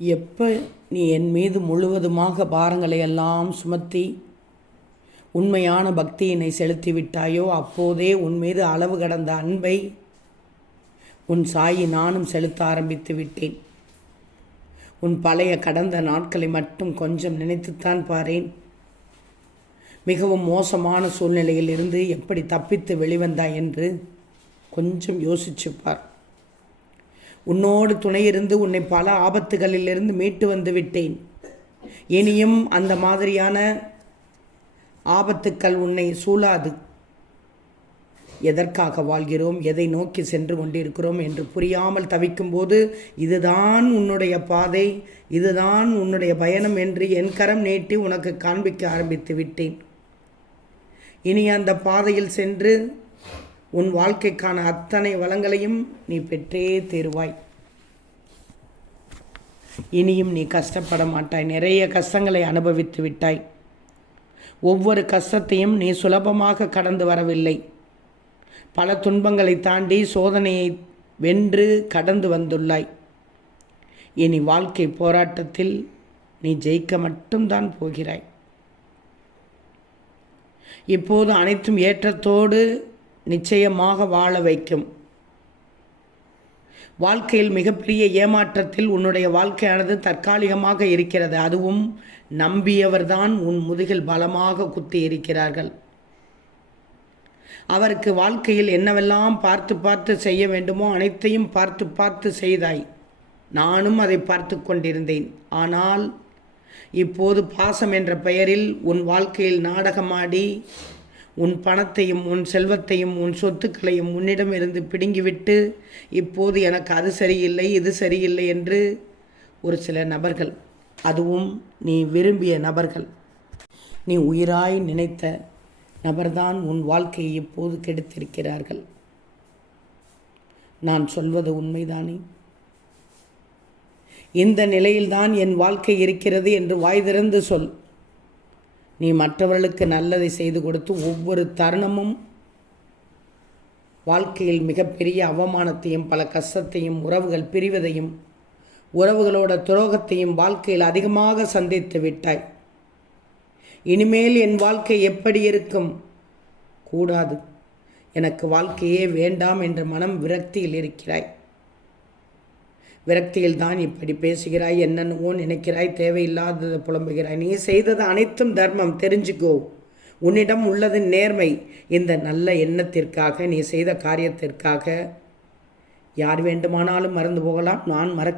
எப்போ நீ என் மீது முழுவதுமாக பாரங்களை எல்லாம் சுமத்தி உண்மையான பக்தியினை செலுத்திவிட்டாயோ அப்போதே உன் மீது அளவு கடந்த அன்பை உன் சாயி நானும் செலுத்த ஆரம்பித்து விட்டேன். உன் பழைய கடந்த நாட்களை மட்டும் கொஞ்சம் நினைத்துத்தான் பாரேன். மிகவும் மோசமான சூழ்நிலையில் இருந்து எப்படி தப்பித்து வெளிவந்தாய் என்று கொஞ்சம் யோசிச்சுப்பார். உன்னோடு துணையிருந்து உன்னை பல ஆபத்துகளிலிருந்து மீட்டு வந்து விட்டேன். இனியும் அந்த மாதிரியான ஆபத்துக்கள் உன்னை சூழாது. எதற்காக வாழ்கிறோம், எதை நோக்கி சென்று கொண்டிருக்கிறோம் என்று புரியாமல் தவிக்கும்போது இதுதான் உன்னுடைய பாதை, இதுதான் உன்னுடைய பயணம் என்று என் கரம் நீட்டி உனக்கு காண்பிக்க ஆரம்பித்து விட்டேன். இனி அந்த பாதையில் சென்று உன் வாழ்க்கைக்கான அத்தனை வளங்களையும் நீ பெற்றே தீருவாய். இனியும் நீ கஷ்டப்பட மாட்டாய். நிறைய கஷ்டங்களை அனுபவித்து விட்டாய். ஒவ்வொரு கஷ்டத்தையும் நீ சுலபமாக கடந்து வரவில்லை. பல துன்பங்களை தாண்டி சோதனையை வென்று கடந்து வந்துள்ளாய். இனி வாழ்க்கை போராட்டத்தில் நீ ஜெயிக்க மட்டும்தான் போகிறாய். இப்போது அனைத்தும் ஏற்றத்தோடு நிச்சயமாக வாழ வைக்கும். வாழ்க்கையில் மிகப்பெரிய ஏமாற்றத்தில் உன்னுடைய வாழ்க்கையானது தற்காலிகமாக இருக்கிறது. அதுவும் நம்பியவர்தான் உன் முதுகில் பலமாக குத்தி இருக்கிறார்கள். அவருக்கு வாழ்க்கையில் என்னவெல்லாம் பார்த்து பார்த்து செய்ய வேண்டுமோ அனைத்தையும் பார்த்து பார்த்து செய்தாய். நானும் அதை பார்த்து கொண்டிருந்தேன். ஆனால் இப்போது பாசம் என்ற பெயரில் உன் வாழ்க்கையில் நாடகமாடி உன் பணத்தையும் உன் செல்வத்தையும் உன் சொத்துக்களையும் உன்னிடம் இருந்து பிடுங்கிவிட்டு இப்போது எனக்கு அது சரியில்லை இது சரியில்லை என்று ஒரு சில நபர்கள், அதுவும் நீ விரும்பிய நபர்கள், நீ உயிராய் நினைத்த நபர்தான் உன் வாழ்க்கையை இப்போது கெடுத்திருக்கிறார்கள். நான் சொல்வது உண்மைதானே? இந்த நிலையில்தான் என் வாழ்க்கை இருக்கிறது என்று வாய் திறந்து சொல். நீ மற்றவர்களுக்கு நல்லதை செய்து கொடுத்து ஒவ்வொரு தருணமும் வாழ்க்கையில் மிகப்பெரிய அவமானத்தையும் பல கஷ்டத்தையும் உறவுகள் பிரிவதையும் உறவுகளோட துரோகத்தையும் வாழ்க்கையில் அதிகமாக சந்தித்து விட்டாய். இனிமேல் என் வாழ்க்கை எப்படி இருக்கும்? கூடாது, எனக்கு வாழ்க்கையே வேண்டாம் என்ற மனம் விரக்தியில் இருக்கிறாய். விரக்தியில் தான் இப்படி பேசுகிறாய், என்னென்னவோ நினைக்கிறாய், தேவையில்லாததை புலம்புகிறாய். நீ செய்தது அனைத்தும் தர்மம், தெரிஞ்சுக்கோ. உன்னிடம் உள்ளது நேர்மை. இந்த நல்ல எண்ணத்திற்காக நீ செய்த காரியத்திற்காக யார் வேண்டுமானாலும் மறந்து போகலாம், நான் மறக்க